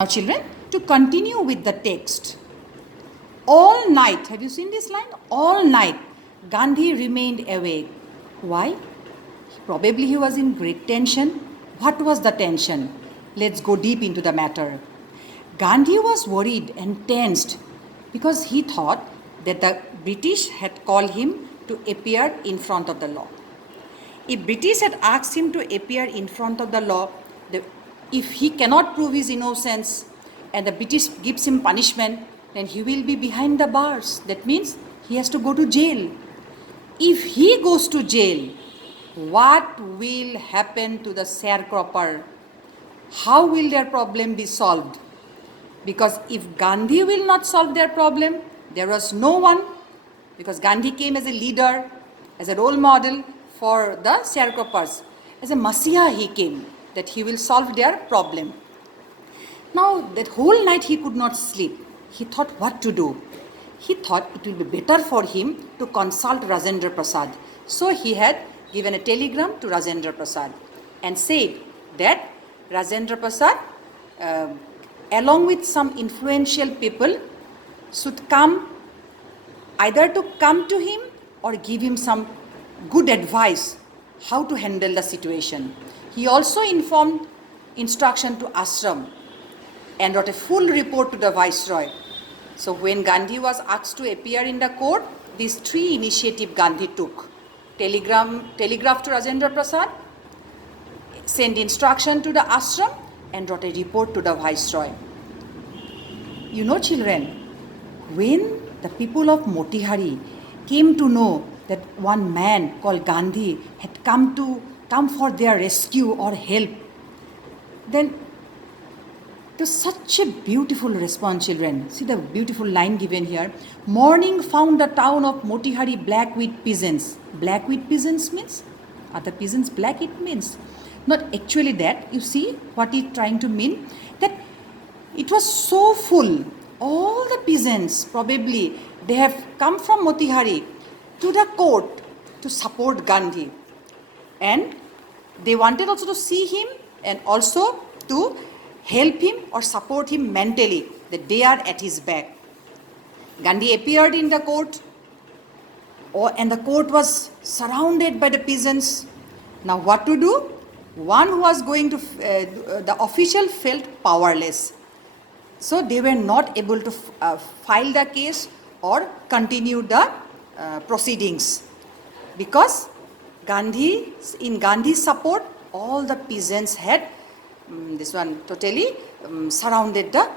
Now children, to continue with the text, all night, have you seen this line? All night, Gandhi remained awake. Why? Probably he was in great tension. What was the tension? Let's go deep into the matter. Gandhi was worried and tensed because he thought that the British had called him to appear in front of the law. If British had asked him to appear in front of the law, if he cannot prove his innocence and the British gives him punishment, then he will be behind the bars. That means he has to go to jail. If he goes to jail, what will happen to the sharecropper? How will their problem be solved? Because if Gandhi will not solve their problem, there was no one, because Gandhi came as a leader, as a role model for the sharecroppers. As a messiah he came, that he will solve their problem. Now that whole night he could not sleep. He thought what to do. He thought it will be better for him to consult Rajendra Prasad. So he had given a telegram to Rajendra Prasad and said that Rajendra Prasad, along with some influential people, should come either to come to him or give him some good advice how to handle the situation. He also informed instruction to Ashram and wrote a full report to the Viceroy. So when Gandhi was asked to appear in the court, these three initiatives Gandhi took. Telegraph to Rajendra Prasad, sent instruction to the Ashram and wrote a report to the Viceroy. You know children, when the people of Motihari came to know that one man called Gandhi had come for their rescue or help, then it was such a beautiful response, children. See the beautiful line given here. Morning found the town of Motihari black with peasants. Black with peasants means, are the peasants black? It means not actually that. You see what it trying to mean? That it was so full. All the peasants, probably, they have come from Motihari to the court to support Gandhi. And they wanted also to see him and also to help him or support him mentally, that they are at his back. Gandhi appeared in the court, and the court was surrounded by the peasants. Now what to do? One who was going to, the official felt powerless. So they were not able to file the case or continue the proceedings. Because in Gandhi's support, all the peasants had totally surrounded the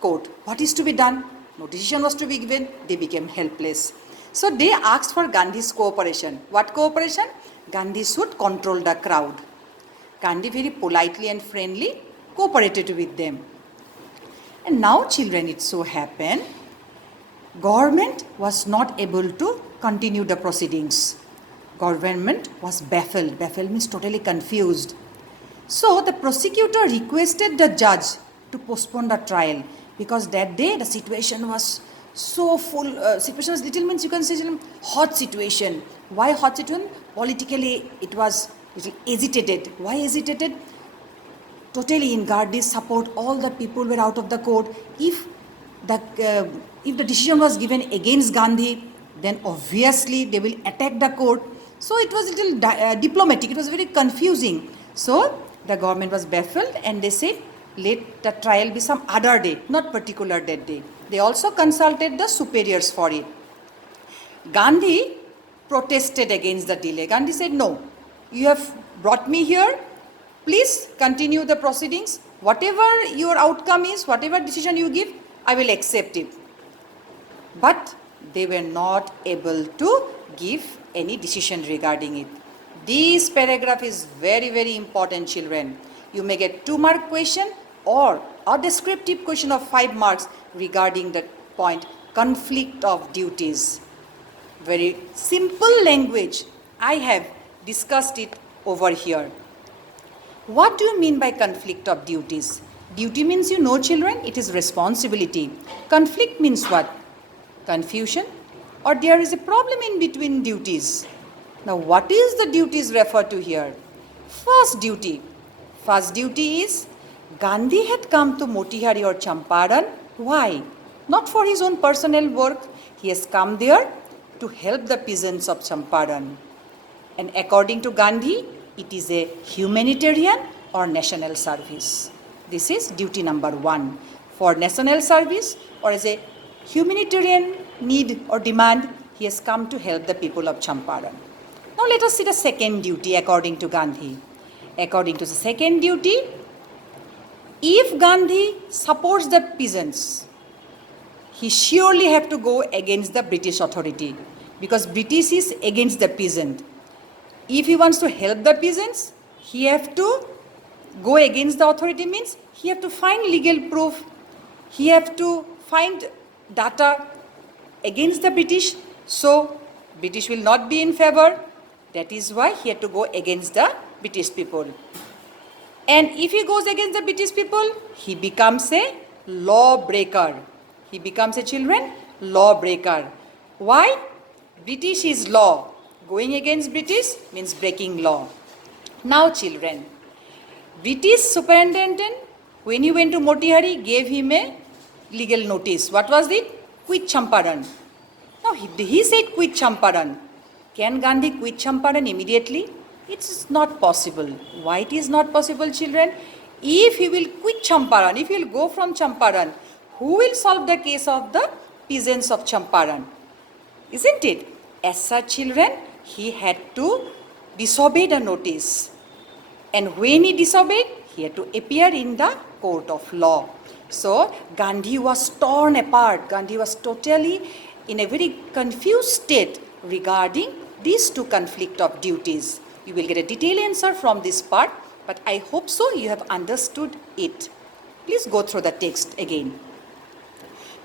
court. What is to be done? No decision was to be given. They became helpless. So they asked for Gandhi's cooperation. What cooperation? Gandhi should control the crowd. Gandhi very politely and friendly cooperated with them. And now children, it so happened, government was not able to continue the proceedings. Government was baffled. Baffled means totally confused. So the prosecutor requested the judge to postpone the trial because that day the situation was so full. Situation was little means you can say hot situation. Why hot situation? Politically it was little agitated. Why agitated? Totally in Gandhi's support, all the people were out of the court. If the decision was given against Gandhi, then obviously they will attack the court. So it was a little diplomatic. It was very confusing. So the government was baffled and they said, let the trial be some other day, not particular that day. They also consulted the superiors for it. Gandhi protested against the delay. Gandhi said, no, you have brought me here. Please continue the proceedings. Whatever your outcome is, whatever decision you give, I will accept it. But they were not able to give any decision regarding it. This paragraph is very, very important, children. You may get 2-mark question or a descriptive question of 5 marks regarding the point conflict of duties. Very simple language. I have discussed it over here. What do you mean by conflict of duties? Duty means, you know children, it is responsibility. Conflict means what? Confusion, or there is a problem in between duties. Now what is the duties referred to here? First duty. First duty is Gandhi had come to Motihari or Champaran. Why? Not for his own personal work. He has come there to help the peasants of Champaran. And according to Gandhi, it is a humanitarian or national service. This is duty number 1. For national service or as a humanitarian need or demand, he has come to help the people of Champaran. Now let us see the second duty according to Gandhi. According to the second duty, if Gandhi supports the peasants, he surely have to go against the British authority because British is against the peasant. If he wants to help the peasants, he have to go against the authority means he have to find legal proof. He have to find data against the British. So British will not be in favor. That is why he had to go against the British people. And if he goes against the British people, he becomes a lawbreaker. He becomes a children lawbreaker. Why? British is law. Going against British means breaking law. Now children, British superintendent, when he went to Motihari, gave him a legal notice. What was it? Quit Champaran. Now he said quit Champaran. Can Gandhi quit Champaran immediately? It's not possible. Why it is not possible, children? If he will quit Champaran, if he will go from Champaran, who will solve the case of the peasants of Champaran? Isn't it? As such, children, he had to disobey the notice. And when he disobeyed, he had to appear in the court of law. So Gandhi was torn apart. Gandhi was totally in a very confused state regarding these two conflict of duties. You will get a detailed answer from this part, but I hope so you have understood it. Please go through the text again.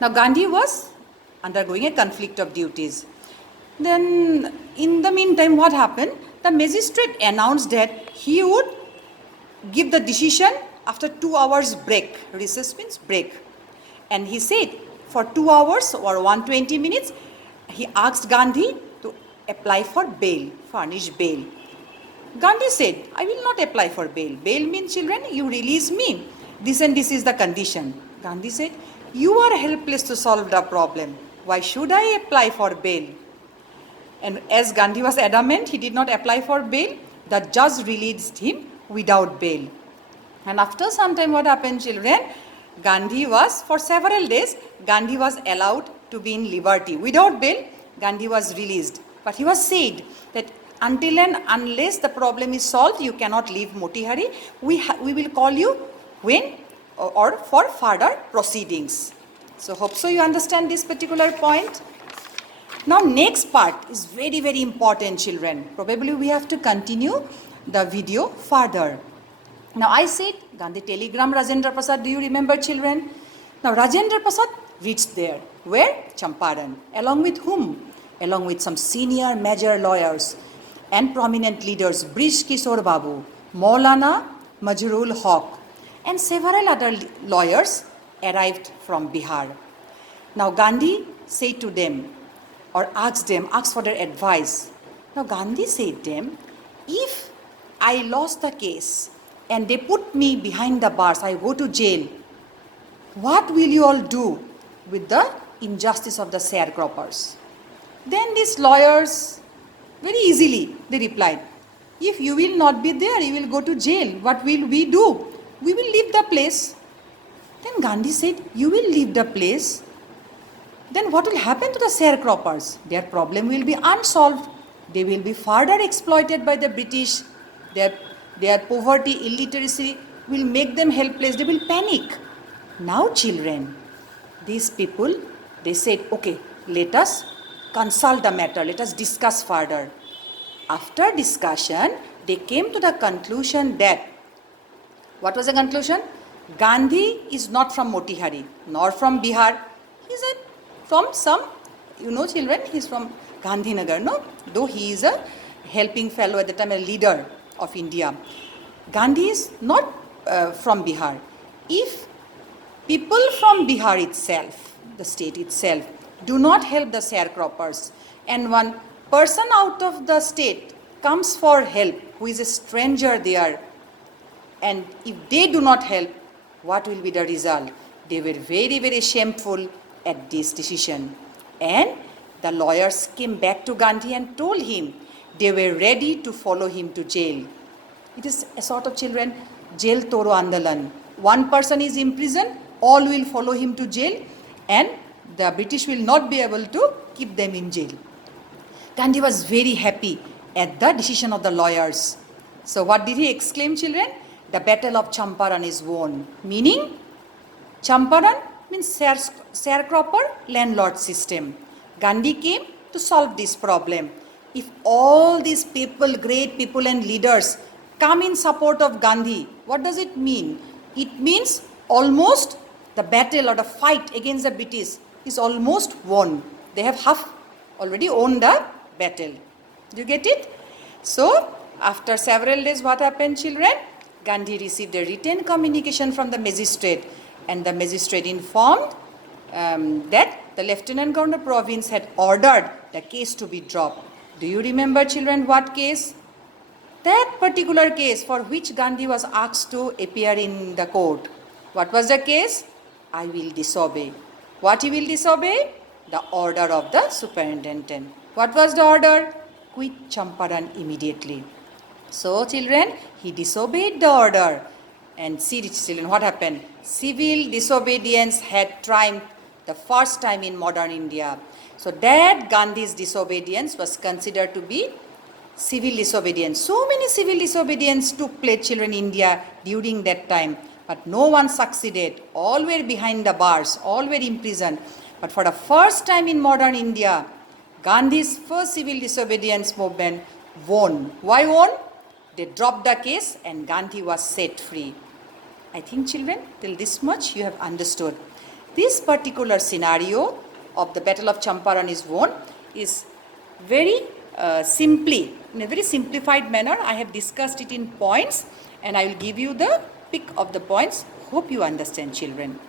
Now Gandhi was undergoing a conflict of duties. Then in the meantime, what happened? The magistrate announced that he would give the decision after 2 hours break. Recess means break. And he said for 2 hours or 120 minutes, he asked Gandhi to apply for bail, furnish bail. Gandhi said, I will not apply for bail. Bail means, children, you release me. This and this is the condition. Gandhi said, you are helpless to solve the problem. Why should I apply for bail? And as Gandhi was adamant, he did not apply for bail. The judge released him without bail. And after some time, what happened, children? Gandhi was, for several days, Gandhi was allowed to be in liberty. Without bail, Gandhi was released. But he was said that until and unless the problem is solved, you cannot leave Motihari. We will call you when or for further proceedings. So hope so you understand this particular point. Now next part is very, very important, children. Probably we have to continue the video further. Now I said Gandhi telegram Rajendra Prasad. Do you remember, children? Now Rajendra Prasad reached there. Where? Champaran. Along with whom? Along with some senior major lawyers and prominent leaders, Brish Kishore Babu, Maulana Majrul Haq, and several other lawyers arrived from Bihar. Now Gandhi said to them, or asked for their advice. Now Gandhi said to them, if I lost the case and they put me behind the bars, I go to jail, what will you all do with the injustice of the sharecroppers? Then these lawyers, very easily, they replied, if you will not be there, you will go to jail. What will we do? We will leave the place. Then Gandhi said, you will leave the place. Then what will happen to the sharecroppers? Their problem will be unsolved. They will be further exploited by the British. Their poverty, illiteracy will make them helpless. They will panic. Now children, these people, they said, okay, let us consult the matter. Let us discuss further. After discussion, they came to the conclusion that, what was the conclusion? Gandhi is not from Motihari, nor from Bihar. He's from some, children, he's from Gandhinagar, no? Though he is a helping fellow at the time, a leader of India. Gandhi is not from Bihar. If people from Bihar itself, the state itself, do not help the sharecroppers, and one person out of the state comes for help, who is a stranger there, and if they do not help, what will be the result? They were very, very shameful at this decision. And the lawyers came back to Gandhi and told him they were ready to follow him to jail. It is a sort of children, jail toro andalan. One person is imprisoned, all will follow him to jail, and the British will not be able to keep them in jail. Gandhi was very happy at the decision of the lawyers. So what did he exclaim, children? The battle of Champaran is won. Meaning, Champaran means sharecropper landlord system. Gandhi came to solve this problem. If all these people, great people and leaders come in support of Gandhi, what does it mean? It means almost the battle or the fight against the British is almost won. They have half already won the battle. Do you get it? So, after several days, what happened, children? Gandhi received a written communication from the magistrate, and the magistrate informed that the Lieutenant Governor province had ordered the case to be dropped. Do you remember, children, what case? That particular case for which Gandhi was asked to appear in the court. What was the case? I will disobey. What he will disobey? The order of the superintendent. What was the order? Quit Champaran immediately. So, children, he disobeyed the order. And see, children, what happened? Civil disobedience had triumphed the first time in modern India. So, that Gandhi's disobedience was considered to be civil disobedience. So many civil disobedience took place, children, in India during that time. But no one succeeded. All were behind the bars. All were imprisoned. But for the first time in modern India, Gandhi's first civil disobedience movement won. Why won? They dropped the case and Gandhi was set free. I think, children, till this much you have understood. This particular scenario of the Battle of Champaran is won is very simply, in a very simplified manner. I have discussed it in points and I will give you the pick of the points. Hope you understand, children.